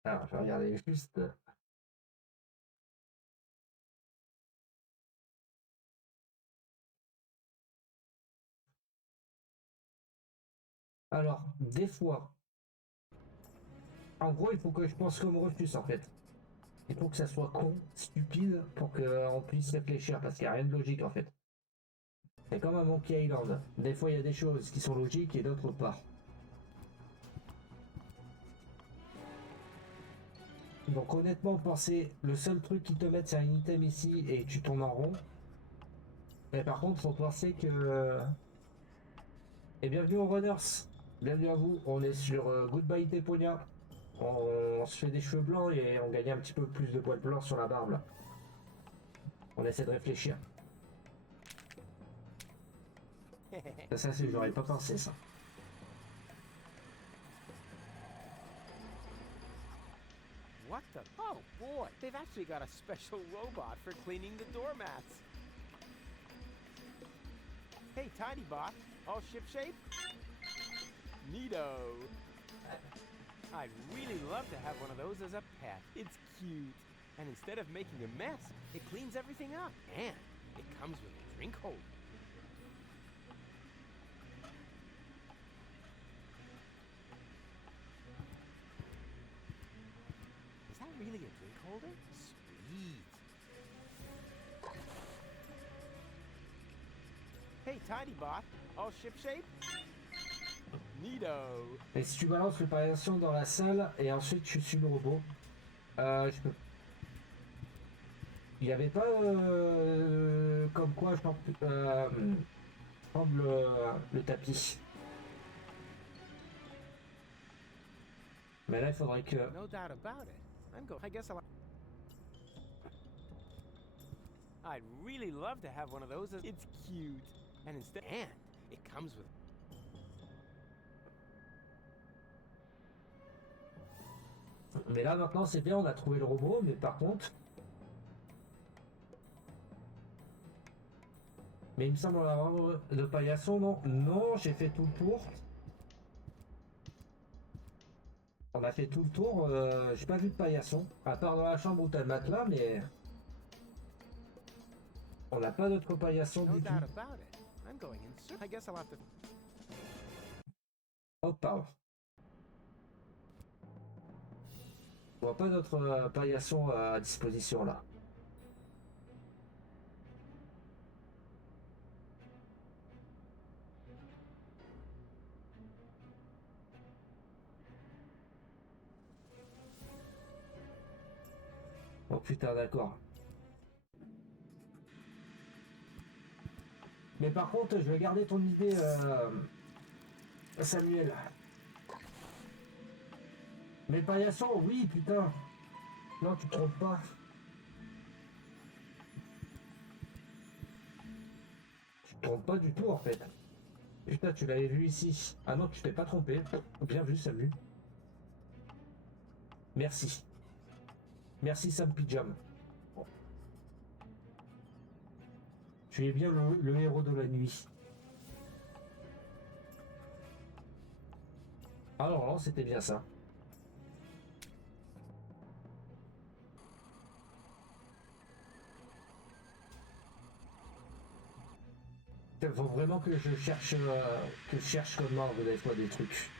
Alors, je vais regarder juste. Alors, des fois, en gros, il faut que je pense comme Rufus en fait. Il faut que ça soit con, stupide, pour qu'on puisse réfléchir, parce qu'il n'y a rien de logique en fait. C'est comme un Monkey Island. Des fois, il y a des choses qui sont logiques et d'autres pas. Donc honnêtement, penser le seul truc qui te met, c'est un item ici et tu tournes en rond. Mais par contre, faut penser que... Et bienvenue aux runners. Bienvenue à vous. On est sur Goodbye Teponia. On se fait des cheveux blancs et on gagne un petit peu plus de poils blancs sur la barbe là. On essaie de réfléchir. Ça c'est, j'aurais pas pensé ça. What the? Oh boy, they've actually got a special robot for cleaning the doormats. Hey, Tiny Bot, all shipshape? Neato. I'd really love to have one of those as a pet. It's cute. And instead of making a mess, it cleans everything up. And it comes with a drink holder. Is that really a drink holder? Sweet. Hey, Tiny Bot, all shipshape? Neato. Et si tu balances l'opération dans la salle et ensuite tu suis le robot, je peux... Il n'y avait pas comme quoi je prendre le tapis. Mais là il faudrait que... No doubt about it. I guess I'd really love to have one of those. It's cute. And it comes with... Mais là maintenant c'est bien, on a trouvé le robot, mais par contre... Mais il me semble avoir de paillasson, non? Non, j'ai fait tout le tour. On a fait tout le tour, j'ai pas vu de paillasson. À part dans la chambre où t'as le matelas, mais... On n'a pas d'autre paillasson du tout. Oh, pardon. On voit pas d'autre paillasson à disposition là. Oh putain, d'accord. Mais par contre, je vais garder ton idée, Samuel. Mais paillasson, oui, putain. Non, tu te trompes pas. te trompes pas du tout en fait. Putain, tu l'avais vu ici. Ah non, tu t'es pas trompé. Bien vu, salut. Merci. Merci Sam Pijam. Bon. Tu es bien le héros de la nuit. Alors non, c'était bien ça. Il faut vraiment que je cherche comme ordre des fois des trucs.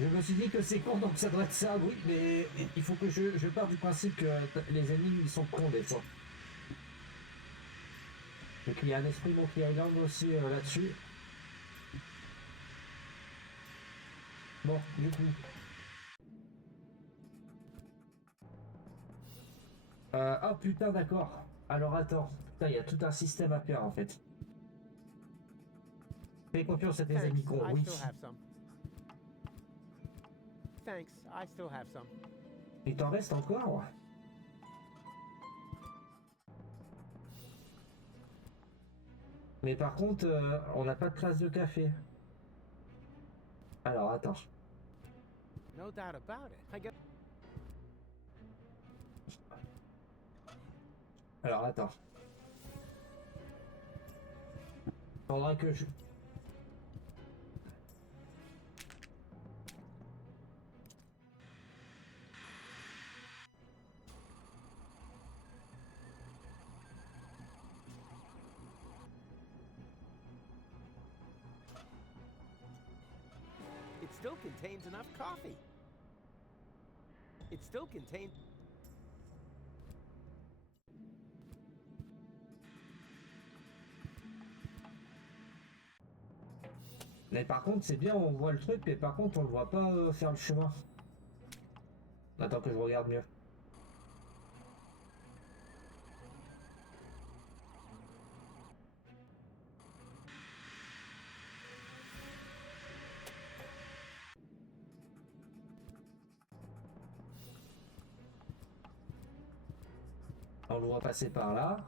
Je me suis dit que c'est con, donc ça doit être ça, oui, mais il faut que je pars du principe que les ennemis ils sont cons des fois. Et qu'il y a un esprit Monkey Island aussi là-dessus. Bon, du coup. Oh putain, d'accord. Alors attends. Putain, il y a tout un système à faire en fait. Fais confiance à tes Thanks, amis cons, I oui. still have some. Thanks, I still have some. Il t'en reste encore? Mais par contre, on n'a pas de trace de café. Alors attends. No doubt about it. I guess. Alors attends. Faudra que je... It still contains enough coffee. It still contains... Mais par contre, c'est bien, on voit le truc, mais par contre, on le voit pas faire le chemin. Attends que je regarde mieux. On le voit passer par là.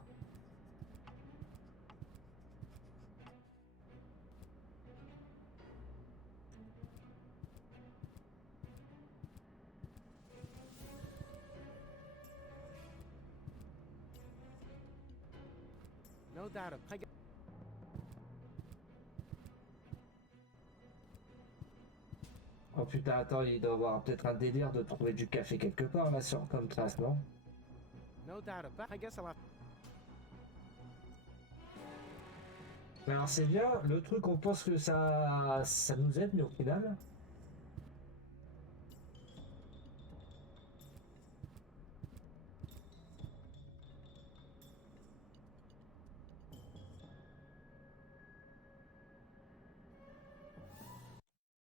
No doubt about it. Oh putain, attends, il doit avoir peut-être un délire de trouver du café quelque part là sur comme trace, non? No doubt about it. I guess I'll have. Mais alors c'est bien, le truc on pense que ça nous aide, mais au final...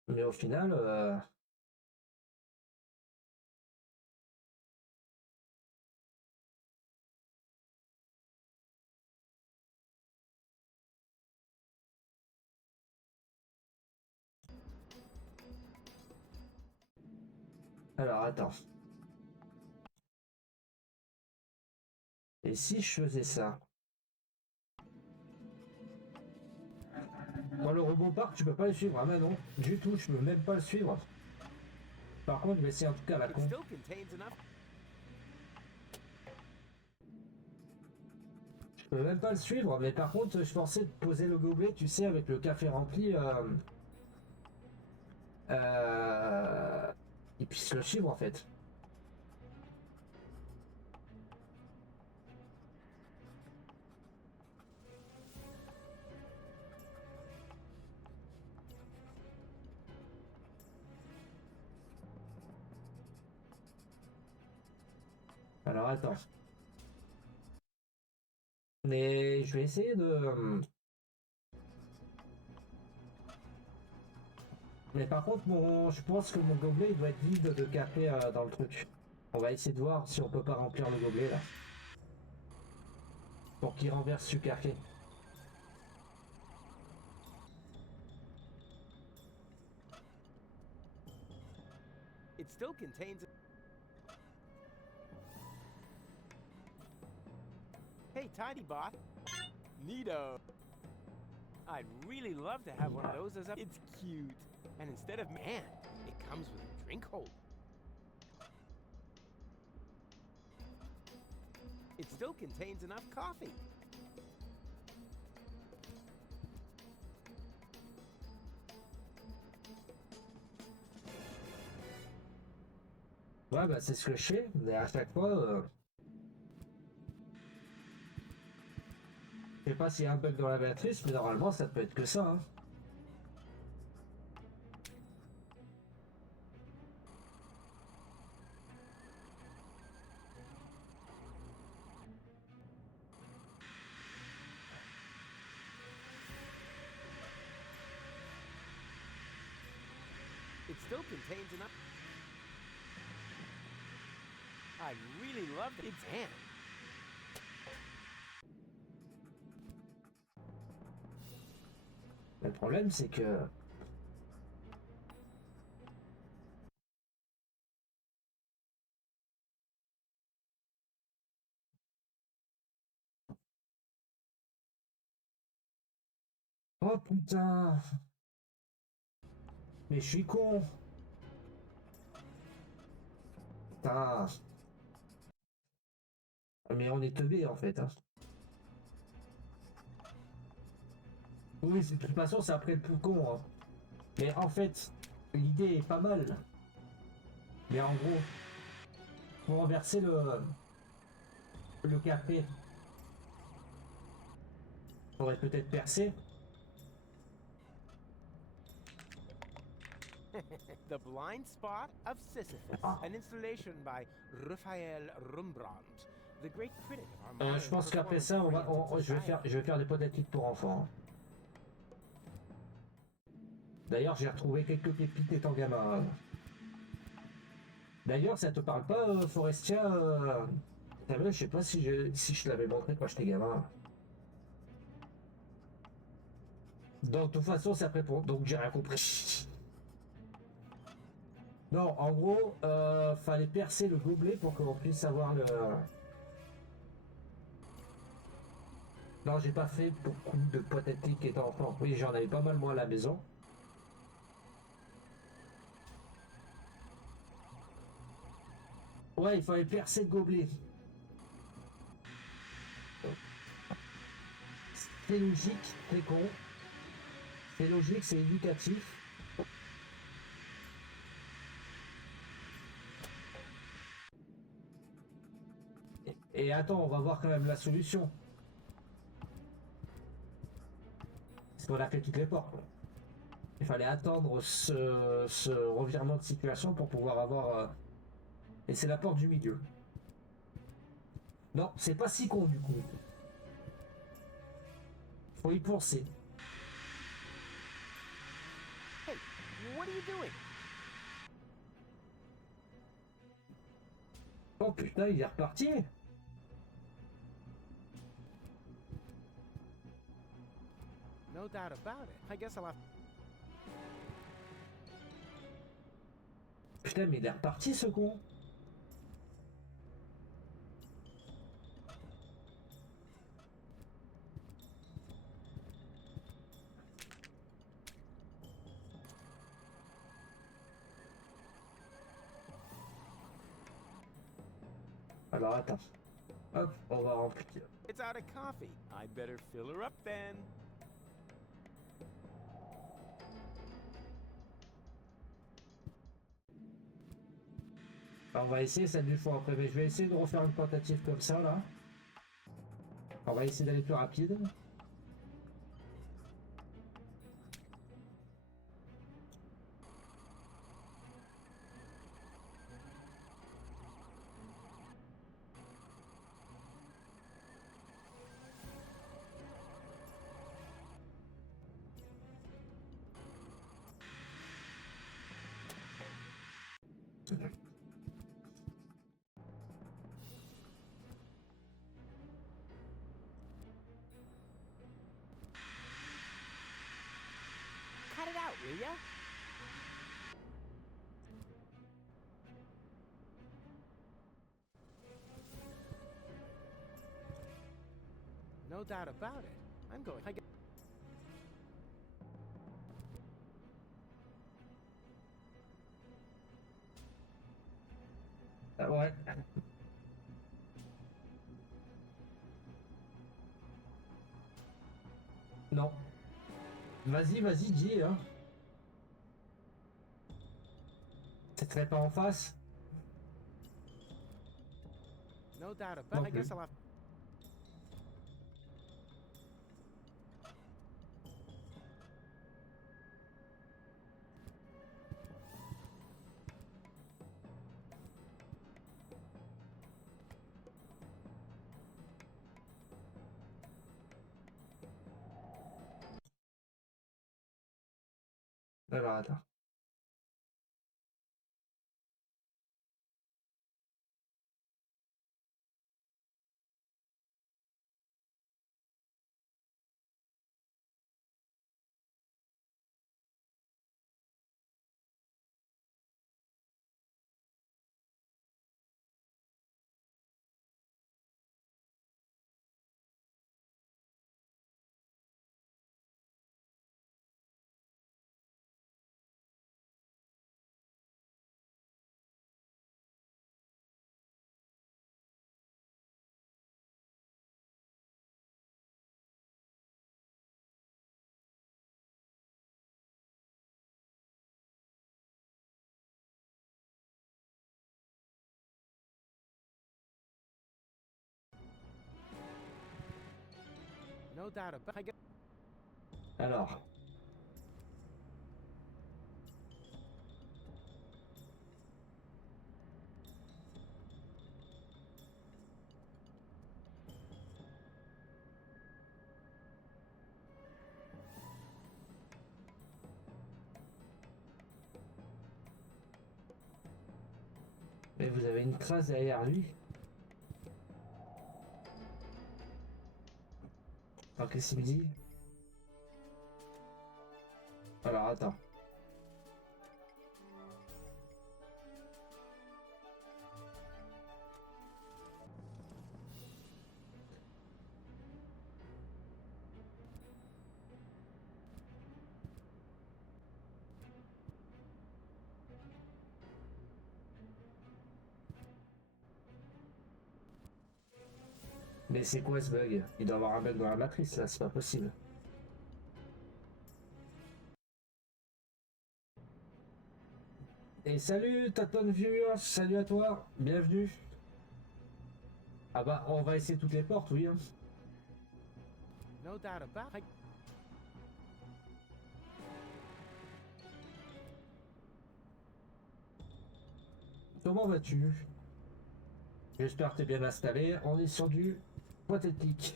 Mais au final... Alors attends. Et si je faisais ça? Quand le robot part, tu peux pas le suivre, ah bah non, du tout, je peux même pas le suivre. Par contre, je vais essayer un truc à la It con. still contains enough... Je peux même pas le suivre, mais par contre, je pensais poser le gobelet, tu sais, avec le café rempli, il puisse le suivre en fait. Alors attends. Mais je vais essayer de... Mais par contre, je pense que mon gobelet il doit être vide de café dans le truc. On va essayer de voir si on peut pas remplir le gobelet là. Pour qu'il renverse du café. It still contains... Hey, Tiny Bot. Neato. I'd really love to have one of those as a... It's cute. And instead of... Man, it comes with a drink holder. It still contains enough coffee. Ouais, bah c'est ce que je fais, mais à chaque fois, je sais pas s'il y a un bug dans la matrice, mais normalement ça peut être que ça. Hein. It still contains enough... I really love its hand. Le problème c'est que... Oh putain! Mais je suis con! Putain! Mais on est teubé en fait. Hein. Oui, de toute façon, c'est après le plus con. Hein. Mais en fait, l'idée est pas mal. Mais en gros, pour renverser le café, faudrait peut-être percer. The Blind Spot of Sisyphus, an installation by Raphael Rembrandt, the great critic of our modern Je pense qu'après ça, je vais faire des podatiques pour enfants. Hein. D'ailleurs, j'ai retrouvé quelques pépites étant gamin. D'ailleurs, ça te parle pas, Forestia je sais pas si je l'avais montré quand j'étais gamin. Donc, de toute façon, c'est après pour... Donc, j'ai rien compris. Non, en gros, fallait percer le gobelet pour qu'on puisse avoir le... Non, j'ai pas fait beaucoup de potatiques étant enfant. Oui, j'en avais pas mal moi à la maison. Ouais, il fallait percer le gobelet. C'est logique, très con. C'est logique, c'est éducatif. Et attends, on va voir quand même la solution. Parce qu'on a fait toutes les portes. Il fallait attendre ce revirement de situation pour pouvoir avoir... Et c'est la porte du milieu. Non, c'est pas si con du coup. Faut y penser. Hey, what are you doing? Oh putain, il est reparti. No doubt about it. I guess I'll have... Putain, mais il est reparti ce con. Alors attends. Hop, on va remplir. It's out of coffee. I'd better fill her up then. On va essayer ça une fois après, mais je vais essayer de refaire une tentative comme ça là. On va essayer d'aller plus rapide. Cut it out, will ya? No doubt about it. I'm going. Ouais. Non. Vas-y, vas-y, dis, hein. Ça te fait pas en face? No doubt about Non it. I guess plus. I'll have. Alors, attends. No doubt about it. I guess. Alors. Mais vous avez une trace derrière lui. Alors qu'est-ce qu'il me dit? Alors attends. Mais c'est quoi ce bug? Il doit y avoir un bug dans la matrice là, c'est pas possible. Et salut Taton Viewers, salut à toi, bienvenue. Ah bah on va essayer toutes les portes, oui. Hein. No doubt about it. Comment vas-tu? J'espère que t'es bien installé. On est sur du point and click.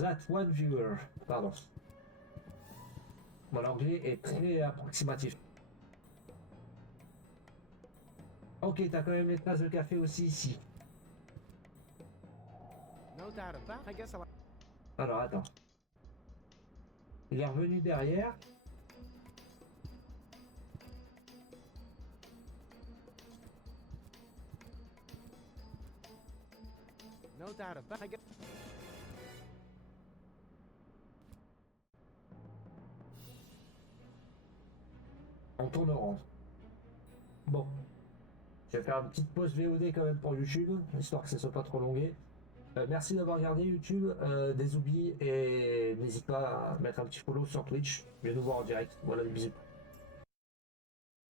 That one viewer. Pardon. Mon anglais est très approximatif. Ok, t'as quand même les tasses de café aussi ici. No doubt about it. I guess I'll. Alors attends. Il est revenu derrière. No doubt about it. I guess. On tourne rond. Bon. Je vais faire une petite pause VOD quand même pour YouTube, histoire que ça soit pas trop longué. Merci d'avoir regardé YouTube, des oublis et n'hésite pas à mettre un petit follow sur Twitch. Je vais nous voir en direct. Voilà, des bisous.